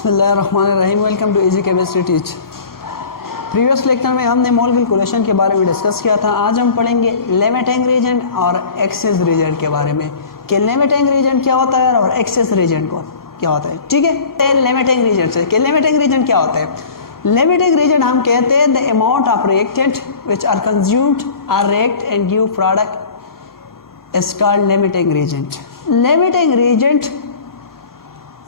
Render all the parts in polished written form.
बिस्मिल्लाहिर्रहमानिर्रहीम। Welcome to easy chemistry teach. Previous lecture में हमने मोल कैलकुलेशन के बारे में डिस्कस किया था। आज हम पढ़ेंगे लिमिटिंग रीजन और एक्सेस रीजन के बारे में कि लिमिटिंग रीजन क्या होता है और एक्सेस रीजन को क्या होता है। ठीक है, लिमिटिंग रीजन से कि लिमिटिंग रीजन क्या होता है। लिमिटिंग रीजन हम कहते हैं the amount of reactant which are consumed are react and give product is called limiting reagent. Limiting reagent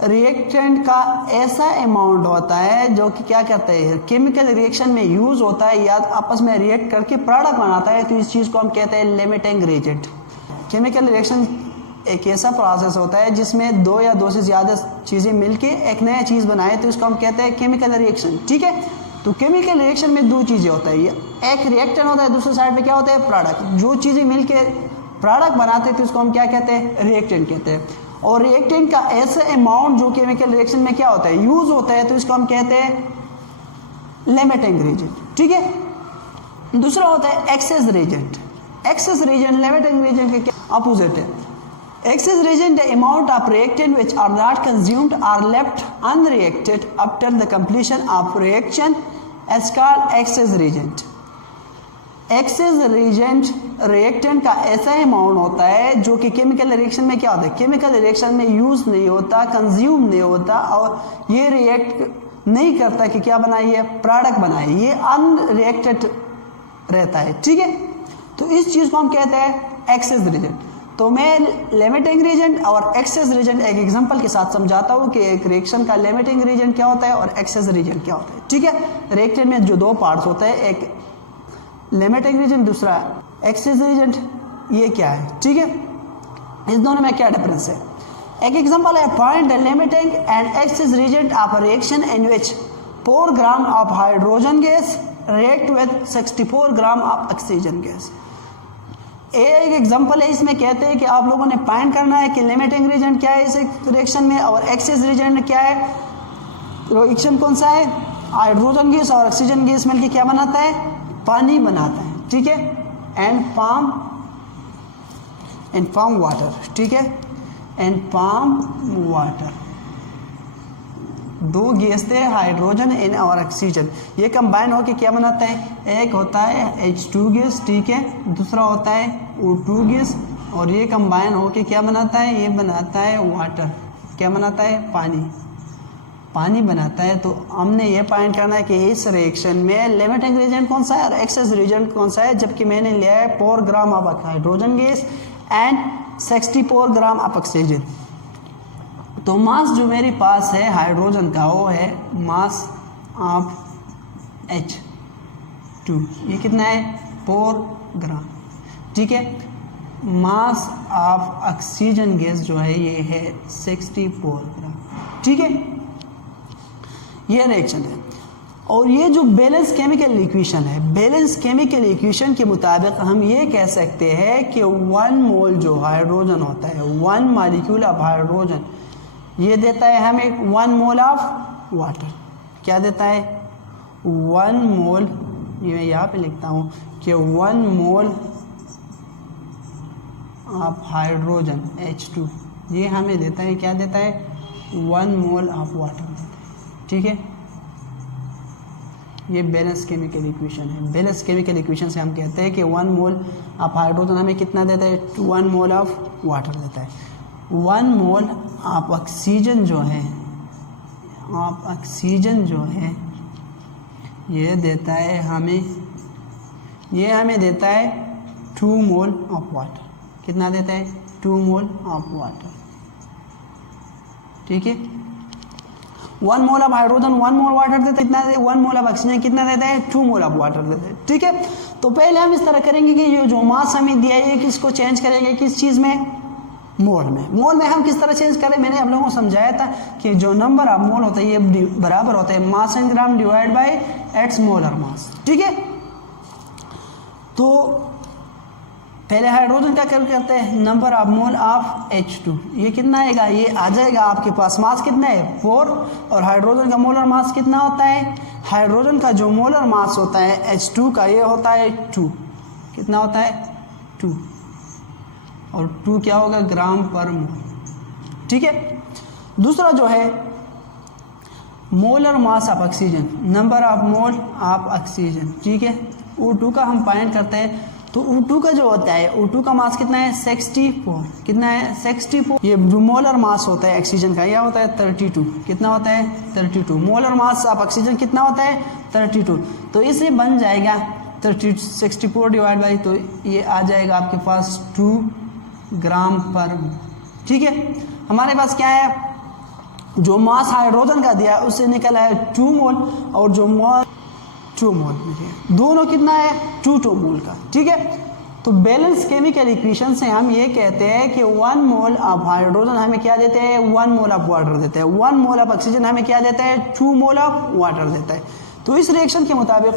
reactant का ऐसा अमाउंट होता है जो कि क्या करते हैं, केमिकल रिएक्शन में यूज होता है या आपस में रिएक्ट करके प्रोडक्ट बनाता है, तो इस चीज़ को हम कहते हैं लिमिटिंग रीजेंट। केमिकल रिएक्शन एक ऐसा प्रोसेस होता है जिसमें दो या दो से ज़्यादा चीज़ें मिलके एक नया चीज़ बनाए, तो इसको हम कहते हैं केमिकल रिएक्शन। ठीक है, तो केमिकल रिएक्शन में दो चीज़ें होता है, एक रिएक्टेंट होता है, दूसरे साइड पे क्या होता है, प्रोडक्ट। जो चीज़ें मिलके प्रोडक्ट बनाते हैं तो इसको हम क्या कहते हैं, रिएक्टेंट कहते हैं। और रिएक्टेंट का ऐसा अमाउंट जो केमिकल रिएक्शन में क्या होता है, यूज होता है, तो इसको हम कहते हैं लिमिटिंग रीजेंट। ठीक है, दूसरा होता है excess reagent. Excess reagent limiting reagent के क्या अपोजिट है। Excess reagent the amount of reactant which are not consumed are left unreacted after the completion of reaction is called excess reagent. Excess reagent reactant का ऐसा amount होता है जो कि chemical reaction में क्या होता है, केमिकल रिएक्शन में यूज नहीं होता, कंज्यूम नहीं होता और ये रिएक्ट नहीं करता कि क्या बनाइए, प्रोडक्ट बनाए, ये अनरिएक्टेड रहता है। ठीक है, तो इस चीज को हम कहते हैं एक्सेस रीजेंट। तो मैं लिमिटिंग रीजेंट और एक्सेस रीजेंट एक एग्जांपल के साथ समझाता हूँ कि एक रिएक्शन का लिमिटिंग रीजेंट क्या होता है और एक्सेस रीजेंट क्या होता है। ठीक है, रिएक्शन में जो दो पार्ट्स होते हैं, एक लिमिटिंग रीजन, दूसरा एक्सेस रीजन, ये क्या है। ठीक है, इस दोनों में क्या डिफरेंस है। एक एग्जांपल है, find the limiting and excess reagent of a reaction in which 4 gram of hydrogen gas react with 64 gram of oxygen gas. एक एग्जांपल है, इसमें कहते हैं कि आप लोगों ने फाइंड करना है कि लिमिटिंग रीजन क्या है इस रिएक्शन में और एक्सेस रीजन क्या है। रिएक्शन कौन सा है, हाइड्रोजन गैस और ऑक्सीजन गैस मिलकर क्या बनाता है, पानी बनाता है। ठीक है, एंड फॉर्म वाटर। ठीक है, एंड फॉर्म वाटर। दो गैस थे, हाइड्रोजन एंड और ऑक्सीजन, ये कंबाइन होकर क्या बनाता है, एक होता है H2 गैस। ठीक है, दूसरा होता है O2 गैस और ये कंबाइन होकर क्या बनाता है, ये बनाता है वाटर। क्या बनाता है, पानी बनाता है। तो हमने ये फाइंड करना है कि इस रिएक्शन में लिमिटिंग रीजन कौन सा है और एक्सेस रीजन कौन सा है, जबकि मैंने लिया है 4 gram of hydrogen gas and 64 gram of oxygen. तो मास जो मेरे पास है हाइड्रोजन का वो है मास ऑफ H2, ये कितना है, 4 ग्राम। ठीक है, मास ऑफ ऑक्सीजन गैस जो है ये है 64 ग्राम। ठीक है, ये रिएक्शन है। और ये जो बैलेंस केमिकल इक्वेशन है, बैलेंस केमिकल इक्वेशन के मुताबिक हम ये कह सकते हैं कि 1 मोल जो हाइड्रोजन होता है, 1 मॉलिक्यूल ऑफ हाइड्रोजन, ये देता है हमें 1 मोल ऑफ वाटर। क्या देता है, 1 मोल, ये मैं यहाँ पे लिखता हूँ कि 1 मोल ऑफ हाइड्रोजन H2 ये हमें देता है, क्या देता है, 1 मोल ऑफ वाटर। ठीक है, ये बैलेंस केमिकल इक्वेशन है। बैलेंस केमिकल इक्वेशन से हम कहते हैं कि 1 मोल ऑफ हाइड्रोजन हमें कितना देता है, 1 मोल ऑफ वाटर देता है। 1 मोल ऑफ ऑक्सीजन जो है, ये देता है हमें, ये हमें देता है 2 मोल ऑफ वाटर। कितना देता है, 2 मोल ऑफ वाटर। ठीक है, 1 mole of hydrogen 1 mole water देता है, कितना 1 मोल ऑफ ऑक्सीजन कितना देता है, 2 मोल ऑफ वाटर देता है। ठीक है, तो पहले हम इस तरह करेंगे कि ये जो मास हमें दिया है किसको चेंज करेंगे, किस चीज़ में, मोल में। मोल में हम किस तरह चेंज करें, मैंने आप लोगों को समझाया था कि जो नंबर ऑफ मोल होता है ये बराबर होता है mass in gram divide by x molar mass. ठीक है, तो पहले हाइड्रोजन का क्या करते हैं, number of mole of H2, ये कितना आएगा, ये आ जाएगा आपके पास, मास कितना है 4 और हाइड्रोजन का मोलर मास कितना होता है, हाइड्रोजन का जो मोलर मास होता है H2 का ये होता है 2, कितना होता है 2, और 2 क्या होगा, ग्राम पर मोल। ठीक है, दूसरा जो है molar mass of oxygen, number of mole of oxygen, ठीक है। O2 का हम फाइंड करते हैं, तो O2 का जो होता है, O2 का मास कितना है 64, कितना है 64। ये जो मोलर मास होता है ऑक्सीजन का, यह होता है 32, कितना होता है 32। मोलर मास ऑफ ऑक्सीजन कितना होता है 32, तो इसे बन जाएगा 64 डिवाइड बाई, तो ये आ जाएगा आपके पास 2 ग्राम पर, ठीक है। हमारे पास क्या है, जो मास हाइड्रोजन का दिया उससे निकला है 2 मोल, और जो मोल 2 मोल, दोनों कितना है 2 मोल का, ठीक है। तो बैलेंस केमिकल इक्वेशन से हम ये कहते हैं कि 1 मोल ऑफ हाइड्रोजन हमें क्या देते हैं 1 मोल ऑफ वाटर देते हैं, 1 मोल ऑफ ऑक्सीजन हमें क्या देता है 2 मोल ऑफ वाटर देता है। तो इस रिएक्शन के मुताबिक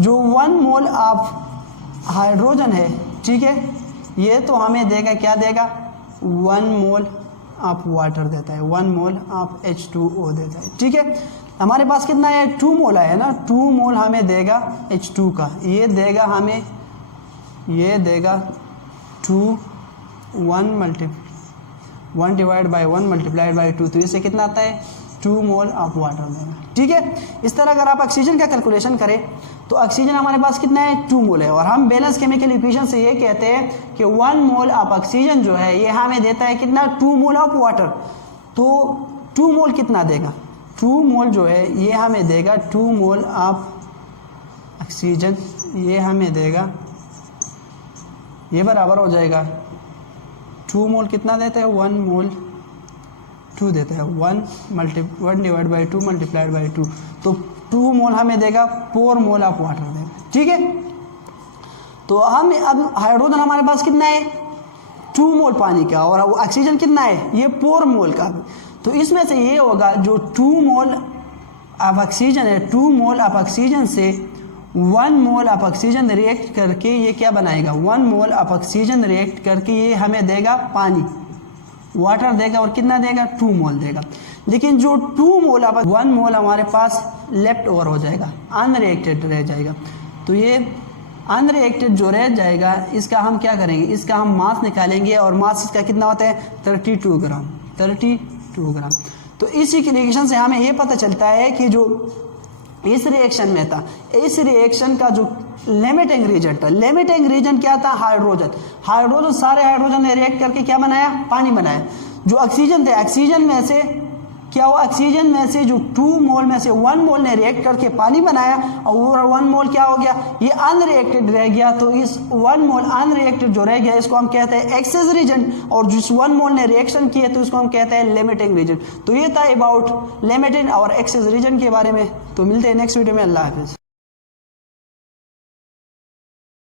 जो 1 मोल ऑफ हाइड्रोजन है, ठीक है, ये तो हमें देगा, क्या देगा 1 मोल ऑफ वाटर देता है, 1 मोल ऑफ H2O देता है, ठीक है। हमारे पास कितना है 2 मोल है ना, 2 मोल हमें देगा H2 का, ये देगा हमें, ये देगा 1 डिवाइड बाई 1 मल्टीप्लाइड बाई 2, तो इससे कितना आता है 2 मोल ऑफ वाटर देगा, ठीक है। इस तरह अगर आप ऑक्सीजन का कैलकुलेशन करें तो ऑक्सीजन हमारे पास कितना है 2 मोल है, और हम बैलेंस केमिकल इक्वेशन से ये कहते हैं कि 1 मोल ऑफ ऑक्सीजन जो है ये हमें देता है कितना 2 मोल ऑफ वाटर। तो 2 मोल कितना देगा, 2 मोल जो है ये हमें देगा 2 मोल ऑफ ऑक्सीजन, ये हमें देगा, ये बराबर हो जाएगा 2 मोल कितना देता है 1 मोल 2 देता है, 1 डिवाइड बाई 2 मल्टीप्लाइड बाई 2, तो 2 मोल हमें देगा 4 मोल ऑफ वाटर देगा, ठीक है। तो हम अब हाइड्रोजन हमारे पास कितना है 2 मोल पानी का, और ऑक्सीजन कितना है ये 4 मोल का। तो इसमें से ये होगा जो 2 मोल ऑफ ऑक्सीजन है, 2 मोल ऑफ ऑक्सीजन से 1 मोल ऑफ ऑक्सीजन रिएक्ट करके ये क्या बनाएगा 1 मोल ऑफ ऑक्सीजन रिएक्ट करके ये हमें देगा पानी, वाटर देगा, और कितना देगा 2 मोल देगा। लेकिन जो 2 मोल ऑफ 1 मोल हमारे पास लेफ्ट ओवर हो जाएगा, अनरिएक्टेड रह जाएगा। तो ये अनरिएक्टेड जो रह जाएगा इसका हम क्या करेंगे, इसका हम मास निकालेंगे, और मास इसका कितना होता है 32 ग्राम, 32 ग्राम। तो इसी रिएक्शन से हमें ये पता चलता है कि जो इस रिएक्शन में था, इस रिएक्शन का जो लिमिटिंग रीजन था, लिमिटिंग रीजन क्या था हाइड्रोजन, हाइड्रोजन सारे हाइड्रोजन ने रिएक्ट करके क्या बनाया पानी बनाया। जो ऑक्सीजन थे, ऑक्सीजन में से क्या हुआ, ऑक्सीजन में से जो 2 मोल में से 1 मोल ने रिएक्ट करके पानी बनाया, और 1 मोल क्या हो गया ये अनरिएक्टेड रह गया। तो इस 1 मोल अनरिएक्टेड जो रह गया इसको हम कहते हैं एक्सेस रीजन, और जिस 1 मोल ने रिएक्शन किए तो इसको हम कहते हैं लिमिटिंग रीजन। तो ये था अबाउट लिमिटिंग और एक्सेस रीजन के बारे में। तो मिलते हैं नेक्स्ट वीडियो में, अल्लाह हाफिज़।